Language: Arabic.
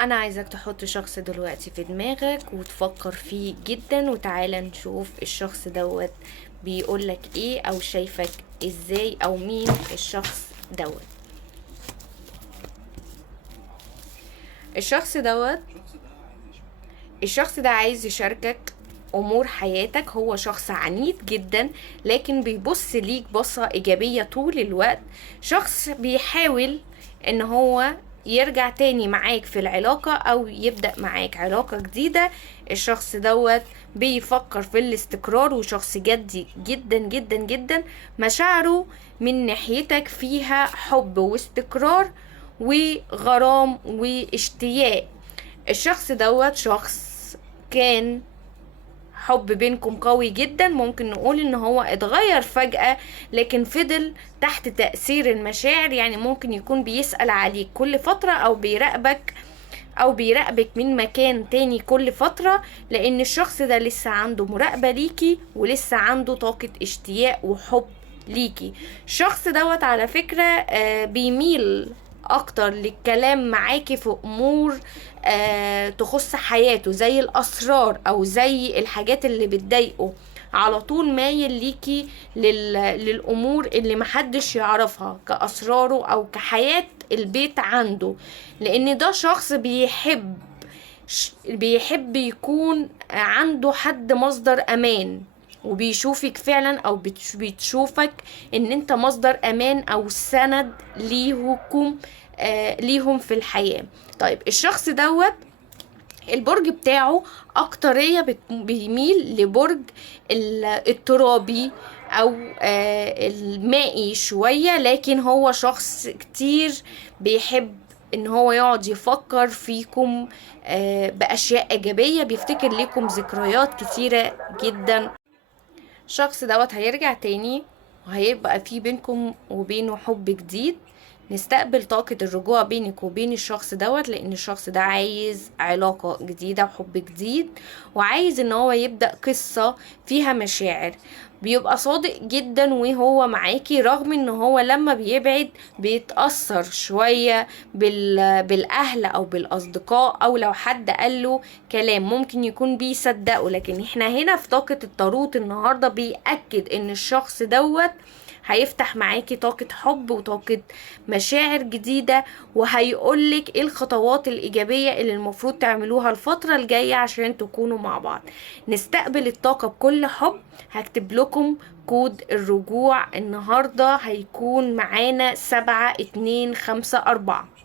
انا عايزك تحط شخص دلوقتي في دماغك وتفكر فيه جدا، وتعالى نشوف الشخص دوت بيقولك ايه او شايفك ازاي او مين الشخص دوت. الشخص دوت الشخص ده عايز يشاركك امور حياتك. هو شخص عنيد جدا لكن بيبص ليك بصة ايجابية طول الوقت. شخص بيحاول ان هو يرجع تاني معاك في العلاقة او يبدأ معاك علاقة جديدة. الشخص دوت بيفكر في الاستقرار وشخص جدي جدا جدا جدا. مشاعره من ناحيتك فيها حب واستقرار وغرام واشتياق. الشخص دوت شخص كان حب بينكم قوي جدا، ممكن نقول ان هو اتغير فجأة لكن فضل تحت تأثير المشاعر. يعني ممكن يكون بيسأل عليك كل فترة او بيراقبك من مكان تاني كل فترة، لان الشخص ده لسه عنده مراقبة ليكي ولسه عنده طاقة اشتياق وحب ليكي. الشخص دوت على فكرة بيميل اكتر للكلام معاكي في امور تخص حياته، زي الاسرار او زي الحاجات اللي بتضايقه. على طول مايل ليكي للامور اللي محدش يعرفها كاسراره او كحياة البيت عنده، لان ده شخص بيحب يكون عنده حد مصدر امان، وبيشوفك فعلا او بتشوفك ان انت مصدر امان او سند ليهم في الحياة. طيب الشخص دوت البرج بتاعه اكترية بيميل لبرج الترابي او المائي شوية، لكن هو شخص كتير بيحب ان هو يقعد يفكر فيكم باشياء ايجابية، بيفتكر لكم ذكريات كتيرة جدا. الشخص دوت هيرجع تاني وهيبقى في بينكم وبينه حب جديد. نستقبل طاقة الرجوع بينك وبين الشخص دوت، لان الشخص ده عايز علاقة جديدة وحب جديد، وعايز ان هو يبدأ قصة فيها مشاعر. بيبقى صادق جدا وهو معاكي، رغم ان هو لما بيبعد بيتأثر شوية بالاهل او بالاصدقاء، او لو حد قاله كلام ممكن يكون بيصدقه. لكن احنا هنا في طاقة الطاروت النهاردة بيأكد ان الشخص دوت هيفتح معاكي طاقة حب وطاقة مشاعر جديدة، وهيقولك ايه الخطوات الإيجابية اللي المفروض تعملوها الفترة الجاية عشان تكونوا مع بعض. نستقبل الطاقة بكل حب. هكتب لكم كود الرجوع النهاردة، هيكون معانا 7254.